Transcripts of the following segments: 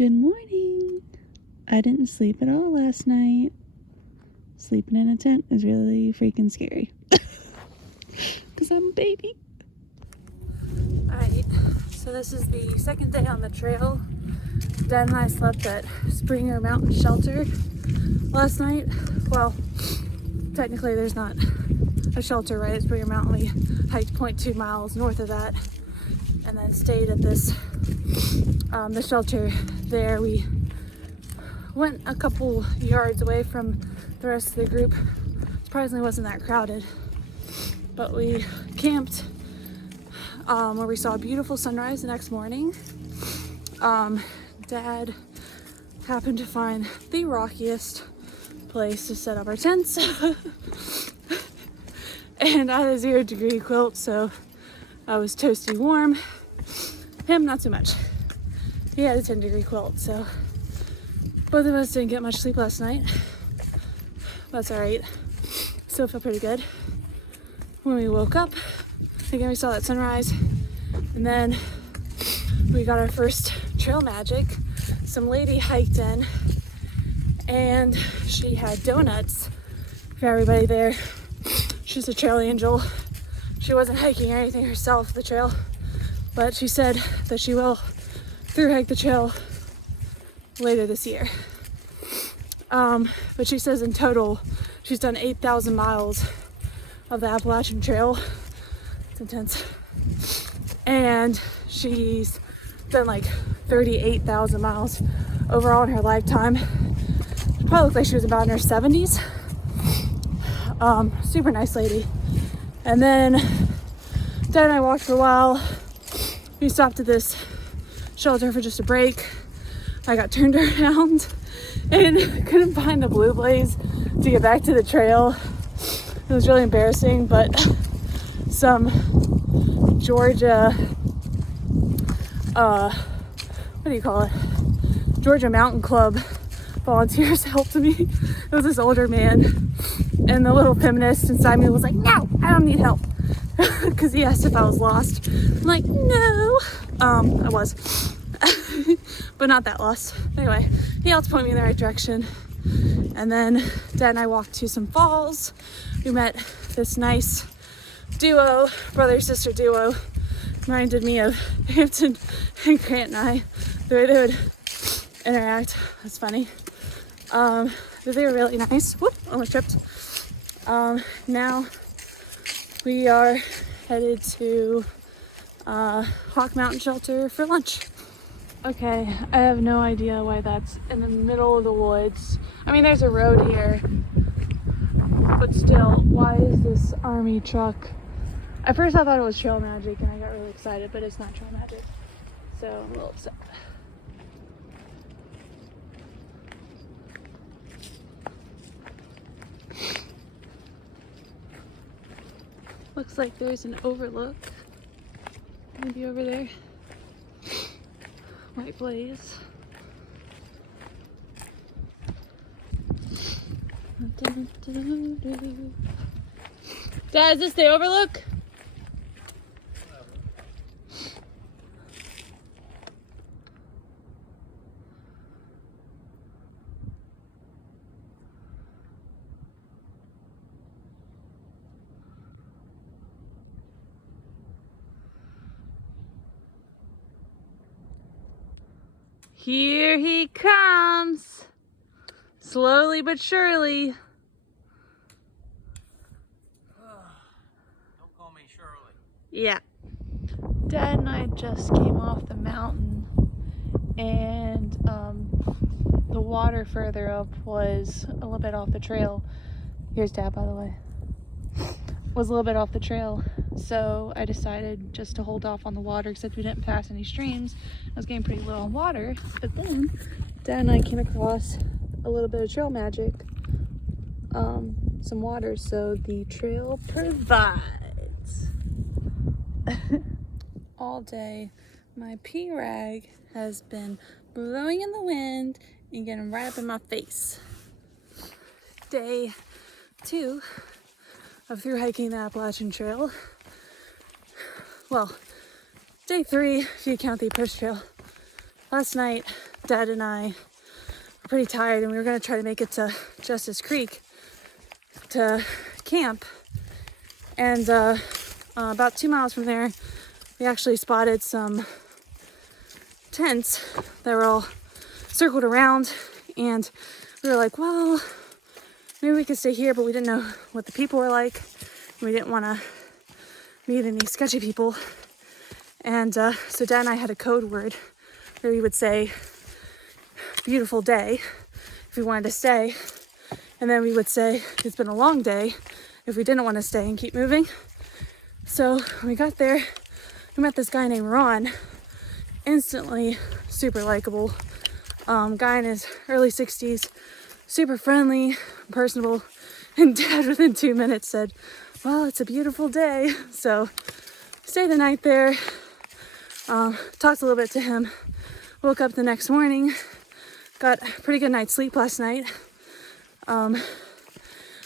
Good morning. I didn't sleep at all last night. Sleeping in a tent is really freaking scary. Because I'm a baby. Alright, so this is the second day on the trail. Dad and I slept at Springer Mountain Shelter last night. Well, technically there's not a shelter right at Springer Mountain. We hiked 0.2 miles north of that and then stayed at this the shelter there. We went a couple yards away from the rest of the group. Surprisingly wasn't that crowded, but we camped where we saw a beautiful sunrise the next morning. Dad happened to find the rockiest place to set up our tents and I had a 0-degree quilt, so I was toasty warm. Him, not so much. He had a 10-degree quilt, so both of us didn't get much sleep last night. That's all right. Still feel pretty good. When we woke up, again, we saw that sunrise, and then we got our first trail magic. Some lady hiked in, and she had donuts for everybody there. She's a trail angel. She wasn't hiking or anything herself, the trail, but she said that she will through hike the trail later this year. But she says in total, she's done 8,000 miles of the Appalachian Trail. It's intense. And she's done like 38,000 miles overall in her lifetime. She probably looked like she was about in her 70s. Super nice lady. And then Dad and I walked for a while. We stopped at this shelter for just a break. I got turned around and couldn't find the Blue Blaze to get back to the trail. It was really embarrassing, but some Georgia, Georgia Mountain Club volunteers helped me. It was this older man, and the little feminist inside me was like, no, I don't need help. Because he asked if I was lost. I'm like, no. I was. But not that lost. Anyway, he helped point me in the right direction. And then Dad and I walked to some falls. We met this nice duo, brother-sister duo. Reminded me of Hampton and Grant and I, the way they would interact. That's funny. But they were really nice. Whoop, almost tripped. Now we are headed to Hawk Mountain Shelter for lunch. Okay, I have no idea why that's in the middle of the woods. I mean, there's a road here, but still, why is this army truck? At first I thought it was trail magic and I got really excited, but it's not trail magic. So I'm a little upset. Looks like there's an overlook. Maybe over there. White blaze. Dad, is this the overlook? Here he comes, slowly but surely. Don't call me Shirley. Yeah. Dad and I just came off the mountain, and the water further up was a little bit off the trail. Here's Dad, by the way. Was a little bit off the trail, so I decided just to hold off on the water, except we didn't pass any streams. I was getting pretty low on water, but then Dad and I came across a little bit of trail magic, some water, so the trail provides. All day my pee rag has been blowing in the wind and getting right up in my face. Day 2 of through hiking the Appalachian Trail. Well, day 3 if you count the approach trail. Last night Dad and I were pretty tired, and we were going to try to make it to Justice Creek to camp. And about 2 miles from there, we actually spotted some tents that were all circled around, and we were like, well, maybe we could stay here, but we didn't know what the people were like. We didn't want to meet any sketchy people. And so Dad and I had a code word where we would say, beautiful day, if we wanted to stay. And then we would say, it's been a long day, if we didn't want to stay and keep moving. So when we got there, we met this guy named Ron. Instantly super likable. Guy in his early 60s, super friendly, personable. And Dad within 2 minutes said, well, it's a beautiful day. So stayed the night there, talked a little bit to him, woke up the next morning, got a pretty good night's sleep last night. But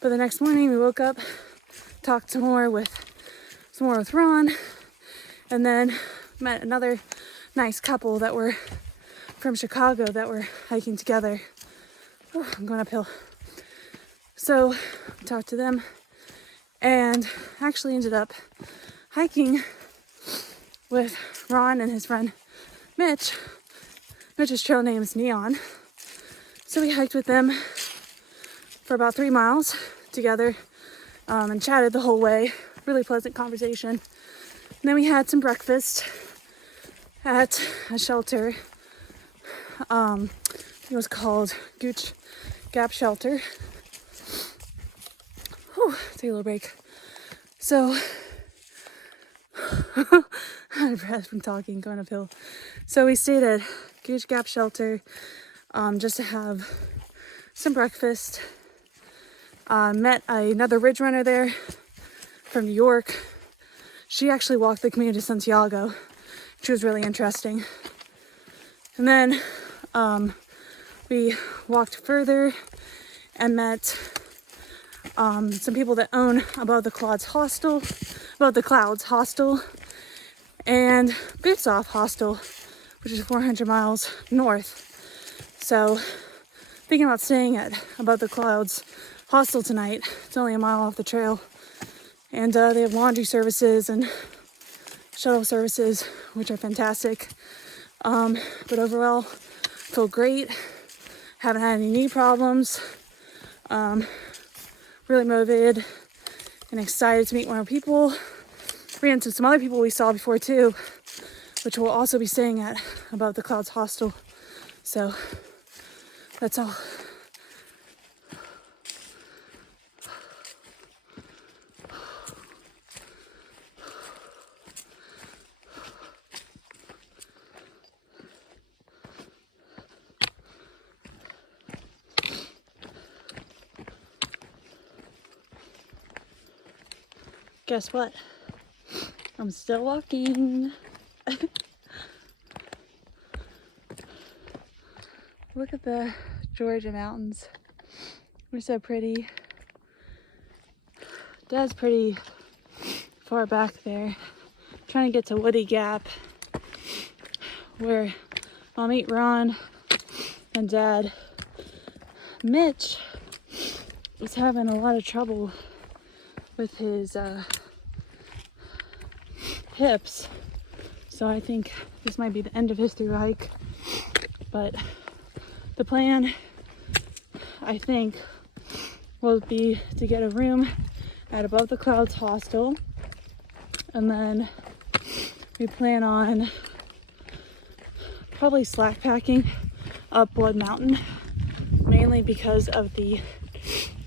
the next morning we woke up, talked some more with Ron, and then met another nice couple that were from Chicago that were hiking together. Oh, I'm going uphill. So we talked to them and actually ended up hiking with Ron and his friend Mitch. Mitch's trail name is Neon. So we hiked with them for about 3 miles together and chatted the whole way. Really pleasant conversation. And then we had some breakfast at a shelter. It was called Gooch Gap Shelter. Whew, take a little break. So, out of breath from talking, going uphill. So we stayed at Gooch Gap Shelter just to have some breakfast. Met another ridge runner there from New York. She actually walked the Camino de Santiago, which was really interesting. And then we walked further and met some people that own Above the Clouds Hostel, and Boots Off Hostel, which is 400 miles north. So thinking about staying at Above the Clouds Hostel tonight. It's only a mile off the trail, and they have laundry services and shuttle services, which are fantastic. But overall, feel great. Haven't had any knee problems. Really motivated and excited to meet more people. Ran into some other people we saw before too, which will also be staying at Above the Clouds Hostel. So that's all. Guess what? I'm still walking. Look at the Georgia mountains. They're so pretty. Dad's pretty far back there. Trying to get to Woody Gap, where I'll meet Ron and Dad. Mitch is having a lot of trouble with his hips, so I think this might be the end of his through hike. But the plan, I think, will be to get a room at Above the Clouds Hostel, and then we plan on probably slack packing up Blood Mountain, mainly because of the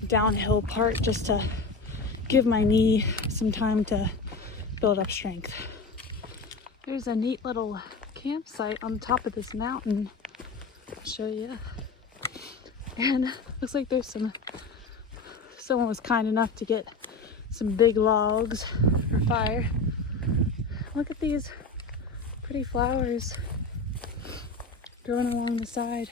downhill part, just to give my knee some time to build up strength. There's a neat little campsite on top of this mountain. I'll show you. And looks like there's someone was kind enough to get some big logs for fire. Look at these pretty flowers growing along the side.